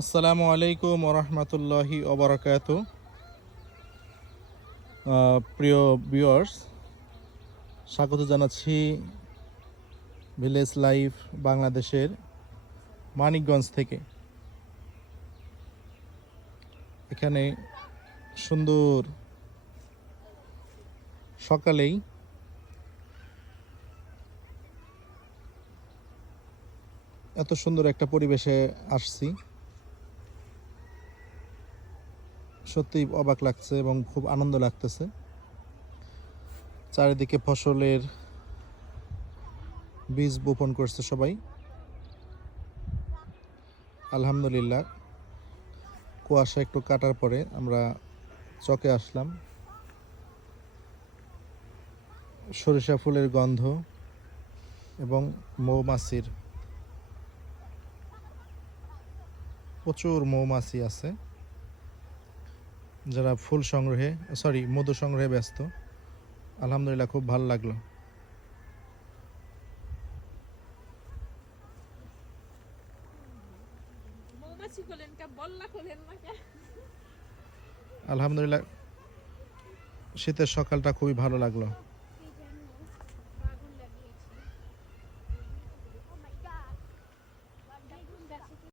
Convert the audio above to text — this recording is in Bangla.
আসসালামু আলাইকুম ওরহমতুল্লাহি ওবরাকাত। প্রিয় ভিউয়ার্স স্বাগত জানাচ্ছি ভিলেজ লাইফ বাংলাদেশের মানিকগঞ্জ থেকে। এখানে সুন্দর সকালেই এত সুন্দর একটা পরিবেশে আসছি। সত্যি অবাক লাগছে এবং খুব আনন্দ লাগতেছে। চারিদিকে ফসলের বীজ বপন করছে সবাই। আলহামদুলিল্লাহ। কুয়াশা একটু কাটার পরে আমরা চকে আসলাম। সরিষা ফুলের গন্ধ এবং মৌমাছির, প্রচুর মৌমাছি আছে। যারা ফুল সংগ্রহে সরি মধু সংগ্রহে ব্যস্ত আলহামদুলিল্লাহ খুব ভালো লাগল। আলহামদুলিল্লাহ শীতের সকালটা খুবই ভালো লাগল।